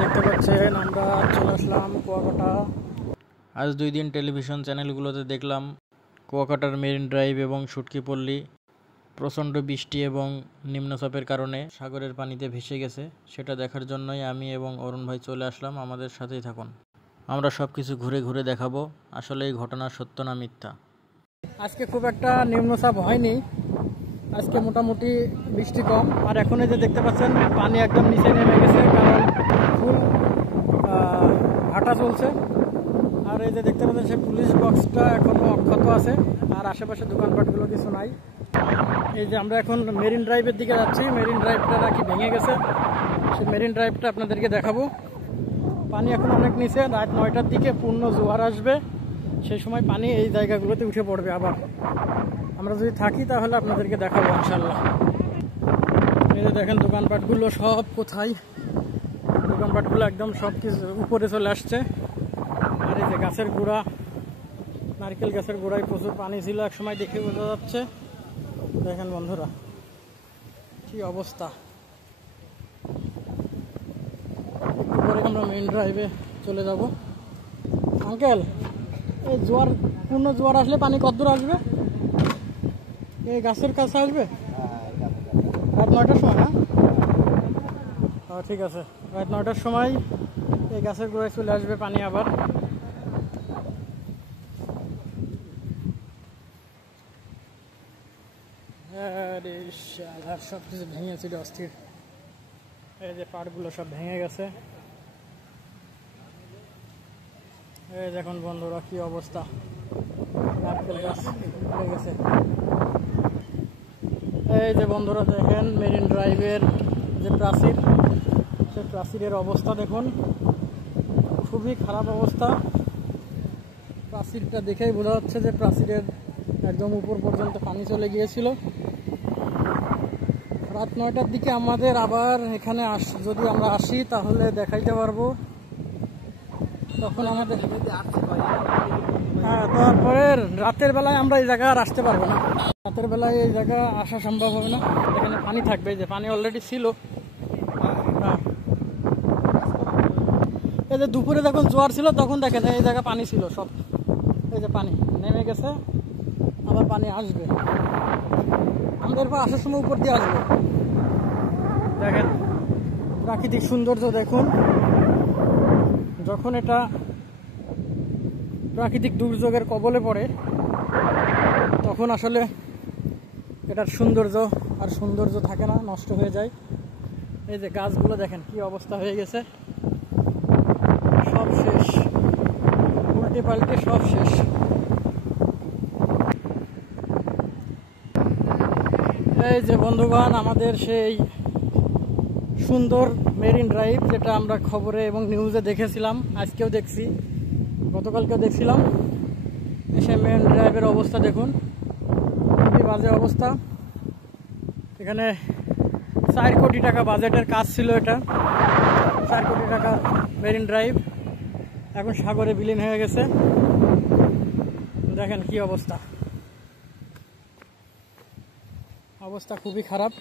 দেখতে পাচ্ছেন আমরা চলে আসলাম কুয়াকাটা। আজ 2 দিন টেলিভিশন চ্যানেলগুলোতে দেখলাম কুয়াকাটার মেরিন ড্রাইভ এবং শুটকি পল্লী প্রচণ্ড বৃষ্টি এবং নিম্নচাপের কারণে সাগরের পানিতে ভেসে গেছে। সেটা দেখার জন্যই আমি এবং অরুণ ভাই চলে আসলাম। আমাদের সাথেই থাকুন, আমরা সব কিছু ঘুরে ঘুরে দেখাবো আসলে এই ঘটনা সত্য না মিথ্যা। আজকে খুব একটা নিম্নচাপ হয়নি, আজকে মোটামুটি বৃষ্টি কম। আর এখন এই যে দেখতে পাচ্ছেন পানি একদম নিচে নেমে গেছে, কারণ ফুল ভাটা চলছে। আর এই যে দেখতে পাচ্ছেন সেই পুলিশ বক্সটা এখনও অক্ষত আছে, আর আশেপাশে দোকানপাটগুলো কিছু নাই। এই যে আমরা এখন মেরিন ড্রাইভের দিকে যাচ্ছি, মেরিন ড্রাইভটা নাকি ভেঙে গেছে, সেই মেরিন ড্রাইভটা আপনাদেরকে দেখাবো। পানি এখন অনেক নিচে, রাত 9টার দিকে পূর্ণ জোয়ার আসবে, সেই সময় পানি এই জায়গাগুলোতে উঠে পড়বে। আবার আমরা যদি থাকি তাহলে আপনাদেরকে দেখাবো ইনশাল্লাহ। এই যে দেখেন দোকানপাটগুলো সব কোথায়, দোকানপাটগুলো একদম সব কিছু উপরে চলে আসছে। আর এই যে গাছের গোড়া, নারকেল গাছের গোড়ায় প্রচুর পানি ছিল এক সময়, দেখে বোঝা যাচ্ছে। দেখেন বন্ধুরা কি অবস্থা। একটু পরে আমরা মেইন ড্রাইভে চলে যাব। আঙ্কেল, এই জোয়ার পূর্ণ জোয়ার আসলে পানি কতদূর আসবে? এই গাছের কাছে আসবে রাত 9টার সময়? হ্যাঁ ঠিক আছে, রাত 9টার সময় এই গাছের গোড়ায় চলে আসবে পানি। আবার সব কিছু ভেঙেছিল অস্থির। এই যে পাড়গুলো সব ভেঙে গেছে। এই দেখুন বন্ধুরা কি অবস্থা, নারকেল গাছ পড়ে গেছে। এই যে বন্ধুরা দেখেন মেরিন ড্রাইভের যে প্রাচীর, সেই প্রাচীরের অবস্থা দেখুন, খুবই খারাপ অবস্থা। প্রাচীরটা দেখেই বোঝা যাচ্ছে যে প্রাচীরের একদম উপর পর্যন্ত পানি চলে গিয়েছিল। রাত 9টার দিকে আমাদের আবার এখানে যদি আমরা আসি তাহলে দেখাইতে পারবো, তখন আমাদের। হ্যাঁ, তারপরে রাতের বেলায় আমরা এই জায়গা আর আসতে পারবো না, রাতের বেলায় এই জায়গা আসা সম্ভব হবে না। এখানে পানি থাকবে, যে পানি অলরেডি ছিল। হ্যাঁ, এই যে দুপুরে যখন জোয়ার ছিল তখন দেখেন এই জায়গা পানি ছিল সব। এই যে পানি নেমে গেছে, আবার পানি আসবে, আমাদের এরপর আসার সময় উপর দিয়ে আসবে। দেখেন প্রাকৃতিক সৌন্দর্য দেখুন, যখন এটা প্রাকৃতিক দুর্যোগের কবলে পড়ে তখন আসলে এটার সৌন্দর্য আর সৌন্দর্য থাকে না, নষ্ট হয়ে যায়। এই যে গাছগুলো দেখেন কি অবস্থা হয়ে গেছে, সব শেষ, উল্টে পাল্টে সব শেষ। এই যে বন্ধুগণ আমাদের সেই সুন্দর মেরিন ড্রাইভ, যেটা আমরা খবরে এবং নিউজে দেখেছিলাম, আজকেও দেখছি, গতকালকেও দেখছিলাম। সেই মেরিন ড্রাইভের অবস্থা দেখুন, খুবই বাজে অবস্থা। এখানে 4 কোটি টাকা বাজেটের কাজ ছিল, এটা 4 কোটি টাকা মেরিন ড্রাইভ এখন সাগরে বিলীন হয়ে গেছে। দেখেন কি অবস্থা, অবস্থা খুবই খারাপ।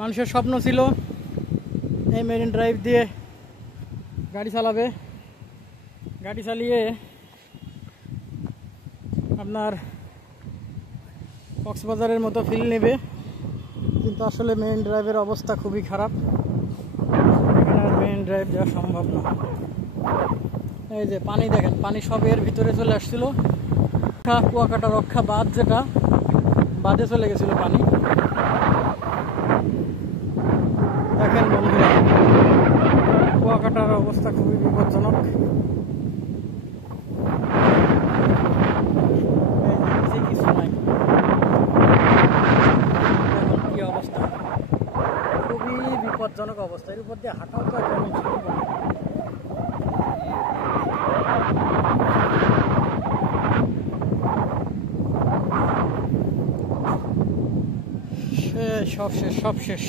মানুষের স্বপ্ন ছিল এই মেরিন ড্রাইভ দিয়ে গাড়ি চালাবে, গাড়ি চালিয়ে আপনার কক্সবাজারের মতো ফিল নেবে, কিন্তু আসলে মেরিন ড্রাইভের অবস্থা খুবই খারাপ, এখানে আর মেরিন ড্রাইভ দেওয়া সম্ভব না। এই যে পানি দেখেন, পানি সব এর ভিতরে চলে আসছিল। কুয়াকাটা রক্ষা বাঁধ, যেটা বাঁধে চলে গেছিল পানি। দেখেন বন্ধুরা কুয়াকাটার অবস্থা খুবই বিপজ্জনক। কিছু নাই, কি অবস্থা, খুবই বিপজ্জনক অবস্থা। এর উপর দিয়ে হাঁটাও তো একদম সব শেষ, সব শেষ,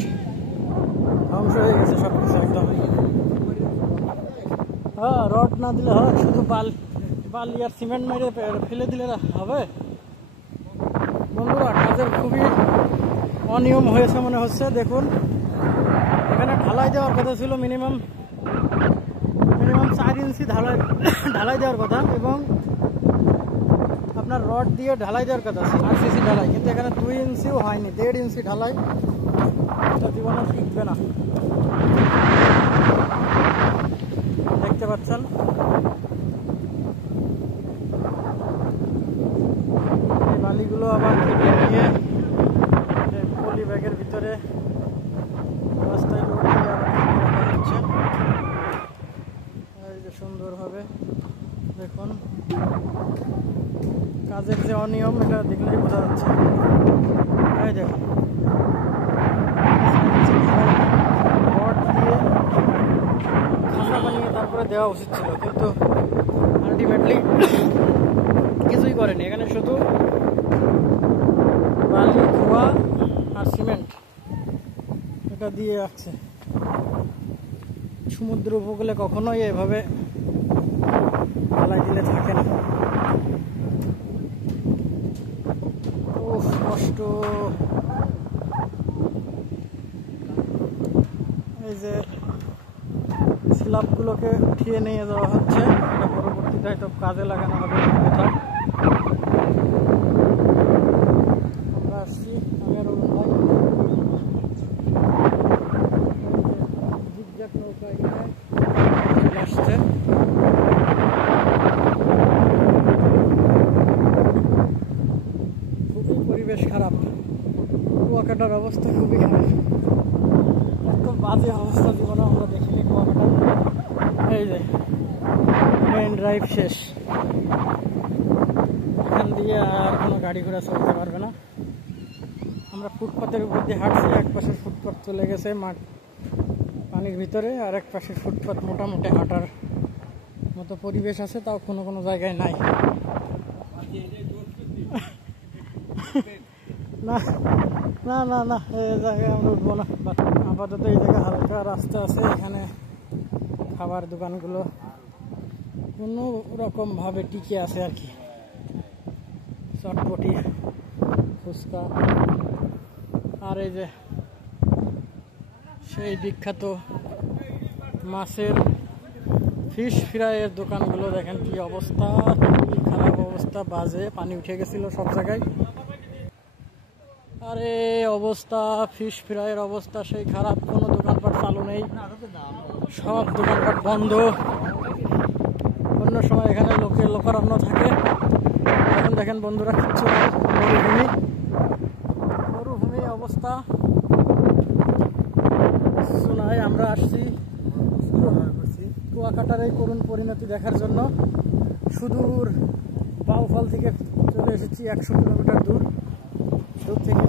ধ্বংস হয়ে গেছে সব কিছু একদম। হ্যাঁ, রড না দিলে হয়, শুধু বালি আর সিমেন্ট মেরে ফেলে দিলে হবে। বন্ধুরা কাজের খুবই অনিয়ম হয়েছে মনে হচ্ছে। দেখুন, এখানে ঢালাই দেওয়ার কথা ছিল মিনিমাম 4 ইঞ্চি ঢালাই দেওয়ার কথা, এবং আপনার রড দিয়ে ঢালাই দেওয়ার কথা, RCC ঢালাই, কিন্তু এখানে 2 ইঞ্চিও হয়নি, 1.5 ইঞ্চি ঢালাই। তো জীবনে শিখবে না, দেখতে পাচ্ছেন। এই বালিগুলো আবার কেটে নিয়ে পলি ব্যাগের ভিতরে রাস্তায় লোড দিয়ে আবার রাখা হচ্ছে। এই যে সুন্দরভাবে দেখুন, কাজের যে অনিয়ম এটা দেখলেই বোঝা যাচ্ছে। এই দেখুন, রড দিয়ে খাঁচা বানিয়ে তারপরে দেওয়া উচিত ছিল, কিন্তু আলটিমেটলি কিছুই করেনি। এখানে শুধু বালি, ধোয়া আর সিমেন্ট এটা দিয়ে রাখছে। সমুদ্র উপকূলে কখনোই এভাবে ঢালাই দিলে থাকে না। কষ্ট। এই যে স্ল্যাবগুলোকে উঠিয়ে নিয়ে যাওয়া হচ্ছে, এটা পরবর্তীতে হয়তো কাজে লাগানো হবে কোথাও। আমরা আসছি, আমি আর অরুণ ভাই। জিগজ্যাগ নৌকা এখানে চলে আসছে। খুবই পরিবেশ খারাপ, কুয়াকাটার অবস্থা খুবই খারাপ, এত বাজে অবস্থা জীবনে আমরা দেখিনি কুয়াকাটার। এই যে মেইন ড্রাইভ শেষ, এখান দিয়ে আর কোনো গাড়ি ঘোড়া চলতে পারবে না। আমরা ফুটপাতের উপর দিয়ে হাঁটছি, এক পাশের ফুটপাত চলে গেছে মাঠ পানির ভিতরে, আর এক পাশের ফুটপাত মোটামুটি হাঁটার মতো পরিবেশ আছে, তাও কোনো কোনো জায়গায় নাই। না না না না, এই জায়গায় আমরা উঠবো না। আপাতত এই জায়গায় হালকা রাস্তা আছে, এখানে খাবার দোকানগুলো কোনো রকম ভাবে টিকে আছে আর কি। চটপটি, ফুচকা, আর এই যে সেই বিখ্যাত মাছের ফিশ ফ্রাইয়ের দোকানগুলো দেখেন কি অবস্থা, খুবই খারাপ অবস্থা, বাজে, পানি উঠে গেছিল সব জায়গায়। আরে অবস্থা, ফিশ ফ্রাইয়ের অবস্থা সেই খারাপ, কোনো দোকানপাট চালু নেই, সব দোকানপাট বন্ধ। অন্য সময় এখানে লোকারণ্য থাকে, এখন দেখেন বন্ধুরা কিচ্ছু নেই, মরুভূমি অবস্থা, কিছু নাই। আমরা আসছি কুয়াকাটার এই করুণ পরিণতি দেখার জন্য। সুদূর বাউফল থেকে চলে এসেছি 100 কিলোমিটার দূর থেকে।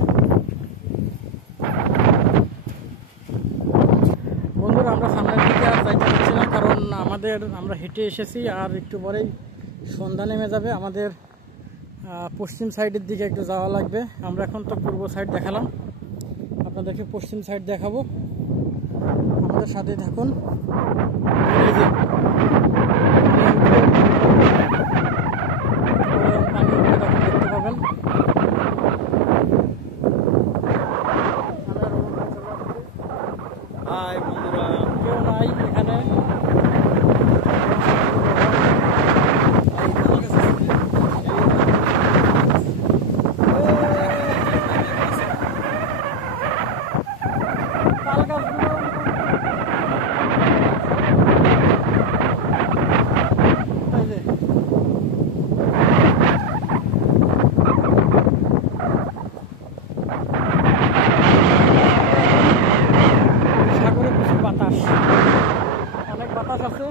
বন্ধুরা, আমরা সামনের দিকে আর যাইতে পারছি না, কারণ আমরা হেঁটে এসেছি, আর একটু পরেই সন্ধ্যা নেমে যাবে। আমাদের পশ্চিম সাইডের দিকে একটু যাওয়া লাগবে। আমরা এখন তো পূর্ব সাইড দেখালাম, আপনাদেরকে পশ্চিম সাইড দেখাবো, আমাদের সাথে থাকুন। এই যে পানি উঠে তখন দেখতে পাবেন। কেউ নাই এখানে, অনেক বাতাস আছে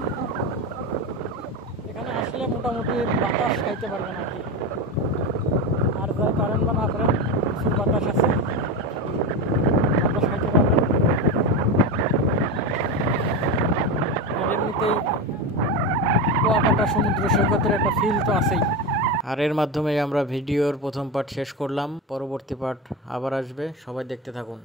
এখানে, আসলে মোটামুটি বাতাস খাইতে পারবেন আর কি। আর যাই পারেন বা না পারেন, প্রচুর বাতাস আছে, বাতাস খাইতে পারবেন। আর এমনিতেই কুয়াকাটা সমুদ্র সৈকতের একটা ফিল তো আছেই। আর এর মাধ্যমে আমরা ভিডিওর প্রথম পার্ট শেষ করলাম, পরবর্তী পার্ট আবার আসবে, সবাই দেখতে থাকুন।